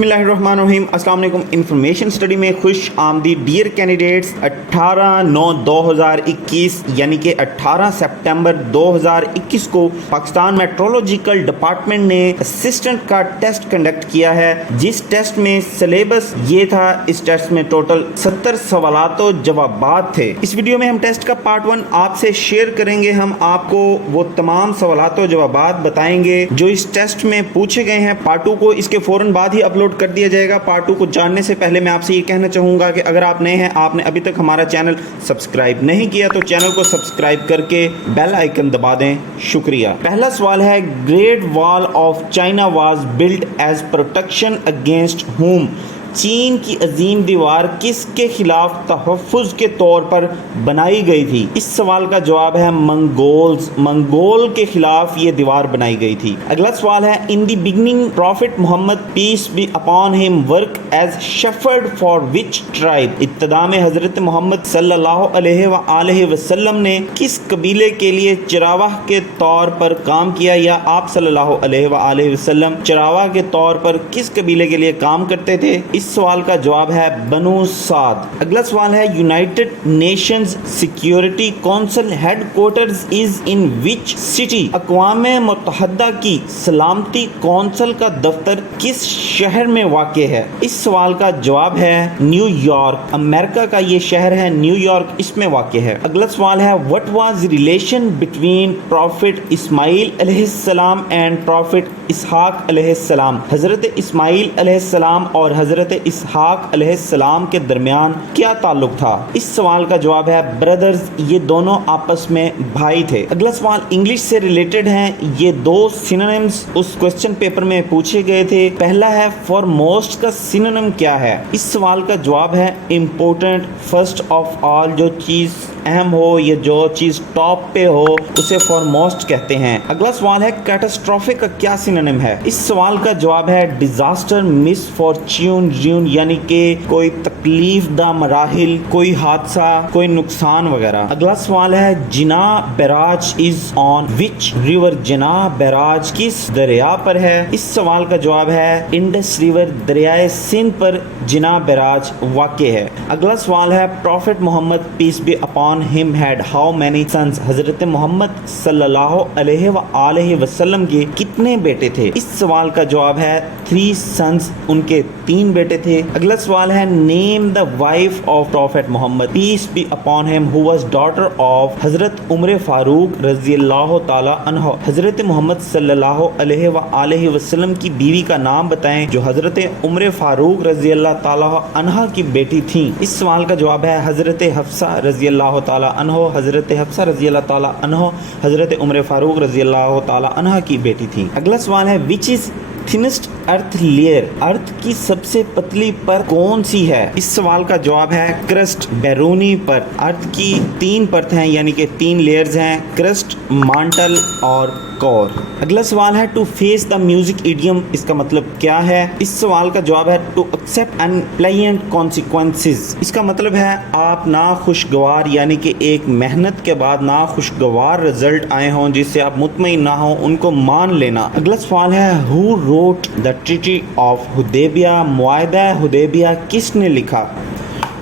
बिस्मिल्लाहिर्रहमानिर्रहीम। अस्सलाम वालेकुम। इंफॉर्मेशन स्टडी में खुश आमदीद डियर कैंडिडेट्स। 18/9/2021 यानी कि 18 सितंबर 2021 को पाकिस्तान मेट्रोलॉजिकल डिपार्टमेंट ने असिस्टेंट का टेस्ट कंडक्ट किया है, जिस टेस्ट में सिलेबस ये था। इस टेस्ट में टोटल 70 सवालात और जवाबात थे। इस वीडियो में हम टेस्ट का पार्ट 1 आपसे शेयर करेंगे। हम आपको वो तमाम सवालात और जवाबात बताएंगे जो इस टेस्ट में पूछे गए हैं। पार्ट 2 को इसके फौरन बाद ही अपलोड कर दिया जाएगा। पार्ट 2 को जानने से पहले मैं आपसे ये कहना चाहूँगा कि अगर आप नए हैं, आपने अभी तक हमारा चैनल सब्सक्राइब नहीं किया तो चैनल को सब्सक्राइब करके बेल आइकन दबा दें। शुक्रिया। पहला सवाल है, Great Wall of China was built as protection against Huns. चीन की अजीम दीवार किसके खिलाफ तहफ़्फ़ुज़ के तौर पर बनाई गई थी? इस सवाल का जवाब है मंगोल्स। मंगोल के खिलाफ ये दीवार बनाई गई थी। अगला सवाल है, in the beginning prophet Muhammad peace be upon him work as shepherd for which tribe. इब्तिदा में हजरत मोहम्मद सल्लल्लाहु अलैहि वसल्लम ने किस कबीले के लिए चिरावाह के तौर पर काम किया, या आप सल्लल्लाहु अलैहि वसल्लम चिरावाह के तौर पर किस कबीले के लिए काम करते थे? इस सवाल का जवाब है बनु साद। अगला सवाल है, United Nations Security Council headquarters is in which city. अक़वाम मुत्तहदा की सलामती काउंसिल का दफ्तर किस शहर में वाक़ है? इस सवाल का जवाब है न्यूयॉर्क। अमेरिका का ये शहर है न्यूयॉर्क, इसमें वाक़ है। अगला सवाल है, what was relation between prophet Ismail अलैहिस्सलाम एंड प्रॉफिट इसहाक अलैहिस्सलाम। हजरत इस्माइल अलैहिस्सलाम और हजरत इसहाक अलैहिस्सलाम के दरमियान क्या ताल्लुक था? इस सवाल का जवाब है ब्रदर्स, ये दोनों आपस में भाई थे। अगला सवाल इंग्लिश से रिलेटेड हैं। ये दो सिनोनिम्स उस क्वेश्चन पेपर में पूछे गए थे। पहला है फॉरमोस्ट का सिनोनिम क्या है? इस सवाल का जवाब है इम्पोर्टेंट, फर्स्ट ऑफ ऑल। जो चीज अहम हो या जो चीज टॉप पे हो उसे फॉरमोस्ट कहते हैं। अगला सवाल है, कैटास्ट्रोफिक का क्या सिनोनिम है? इस सवाल का जवाब है डिजास्टर, मिसफॉर्च्यून, यानी कि कोई तकलीफ दा मराहिल, कोई हादसा, कोई नुकसान वगैरह। अगला सवाल है, Jinnah barrage is on which river. Jinnah barrage किस दरिया पर है? इस सवाल का जवाब है इंडस रिवर, दरियाए सिंध पर जिना बैराज वाक़ है। अगला सवाल है, prophet Muhammad peace be upon him had how many sons. हजरत मोहम्मद सल्लल्लाहु अलैहि वसल्लम के कितने बेटे थे? इस सवाल का जवाब है 3 सन्स, उनके 3 बेटे थे। अगला सवाल है, name the wife of prophet Muhammad peace be upon him who was daughter of हजरत उमर फारूक रज़ियल्लाहु ताला अन्हु। हजरत मोहम्मद सल्लल्लाहु अलैहि वसल्लम की बीवी का नाम बताएं जो हजरत उमर फारूक रज़ियल्लाहु ताला अन्हा की बेटी थी। इस सवाल का जवाब है हजरत हफ्सा रज़ियल्लाहु ताला अन्हु। हजरत हफ्सा रज़ियल्लाहु ताला अन्हु हजरत उमर फारूक रज़ियल्लाहु ताला अन्हा की बेटी थी। अगला सवाल है, which is thinnest earth layer. Earth की सबसे पतली परत कौन सी है? इस सवाल का जवाब है क्रस्ट, बैरूनी परत। अर्थ की 3 परत हैं, यानी कि 3 लेयर्स हैं, क्रस्ट, मांटल और कोर। अगला सवाल है, to face the music idiom, इसका मतलब क्या है? इस सवाल का जवाब है टू एक्सेप्ट अनप्लेजेंट कॉन्सिक्वेंसेस। इसका मतलब है आप नाखुशगवार, यानी कि एक मेहनत के बाद नाखुशगवार रिजल्ट आए हों जिससे आप मुतमईन ना हो, उनको मान लेना। अगला सवाल है, who wrote the treaty of Hudaibiya. मुआहिदा हुदैबिया किसने लिखा?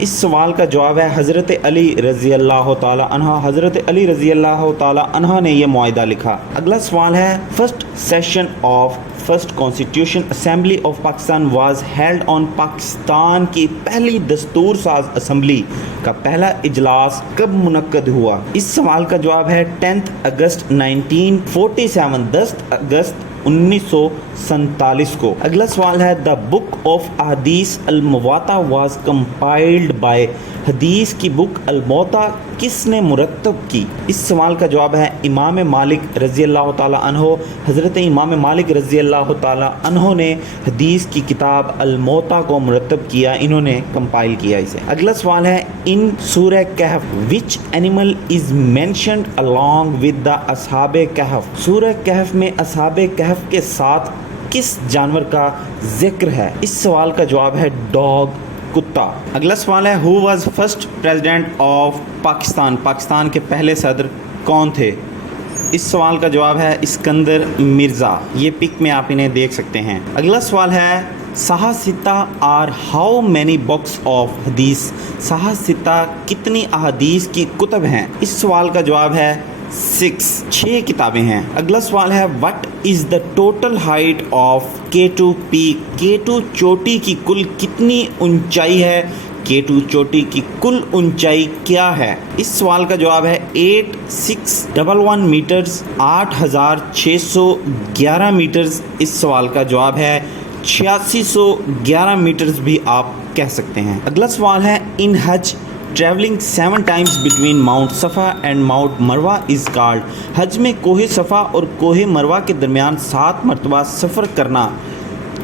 इस सवाल का जवाब है हज़रत अली रज़ियल्लाहु ताला अन्हा। हज़रत अली रज़ियल्लाहु ताला अन्हा ने यह मुआहिदा लिखा। अगला सवाल है, first session of first constitution assembly of Pakistan was held on. Pakistan की पहली दस्तूर साज असम्बली का पहला इजलास कब मुनक्कद हुआ? इस सवाल का जवाब है 10 अगस्त 1947, 10 अगस्त 1947 को। अगला सवाल है, the book of ahadith al Muwatta was compiled by. हदीस की बुक अल-मुवाता किसने मुरत्तब की? इस सवाल का जवाब है इमाम मालिक रज़ियल्लाहु ताला अन्हु। हज़रत इमाम मालिक रज़ियल्लाहु ताला अन्हु ने हदीस की किताब अल-मुवाता को मुरत्तब किया, इन्होंने कंपाइल किया इसे। अगला सवाल है, in Surah Kahf which animal is mentioned along with the असहाबे कहफ। सूरह कहफ में असहाबे कहफ के साथ किस जानवर का जिक्र है? इस सवाल का जवाब है डॉग, कुत्ता। अगला सवाल है, who was first president of Pakistan. Pakistan के पहले सदर कौन थे? इस सवाल का जवाब है इस्कंदर मिर्ज़ा। ये पिक में आप इन्हें देख सकते हैं। अगला सवाल है, सहासिता are how many books of hadith, सहासिता कितनी अहादीस की कुतब हैं? इस सवाल का जवाब है 6 किताबें हैं। अगला सवाल है what is the total height of K2 peak, K2 चोटी की कुल कितनी ऊंचाई है? K2 चोटी की कुल ऊंचाई क्या है? इस सवाल का जवाब है 8611 मीटर्स, 8611 मीटर्स। इस सवाल का जवाब है 8611 मीटर्स भी आप कह सकते हैं। अगला सवाल है इन हज ट्रैवलिंग 7 टाइम्स बिटवीन माउंट सफ़ा एंड माउंट मरवा इज़ कॉल्ड, हज में कोहे सफ़ा और कोहे मरवा के दरमियान 7 मरतबा सफ़र करना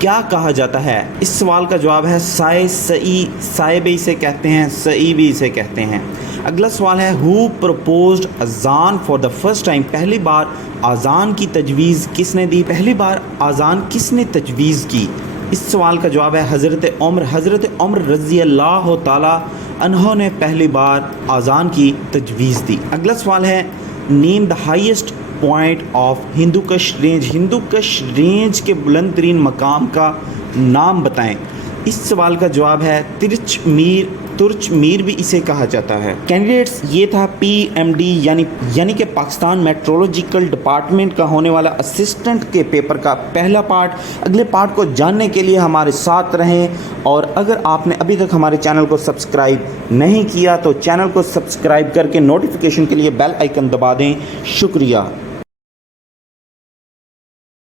क्या कहा जाता है? इस सवाल का जवाब है साए, सई, साए भी इसे कहते हैं, सई भी इसे कहते हैं। अगला सवाल है हु प्रपोज्ड अजान फॉर द फर्स्ट टाइम, पहली बार अजान की तजवीज़ किसने दी? पहली बार अजान किसने तजवीज़ की? इस सवाल का जवाब है हज़रत उमर रज़ी अल्लाह ताला अन्हो ने पहली बार अजान की तजवीज़ दी। अगला सवाल है name the highest point of Hindu Kush range, हिंदूकश रेंज के बुलंद तरीन मकाम का नाम बताएं। इस सवाल का जवाब है तुर्च मीर भी इसे कहा जाता है। कैंडिडेट्स ये था PMD यानी कि पाकिस्तान मेट्रोलॉजिकल डिपार्टमेंट का होने वाला असिस्टेंट के पेपर का पहला पार्ट। अगले पार्ट को जानने के लिए हमारे साथ रहें, और अगर आपने अभी तक हमारे चैनल को सब्सक्राइब नहीं किया तो चैनल को सब्सक्राइब करके नोटिफिकेशन के लिए बेल आइकन दबा दें। शुक्रिया।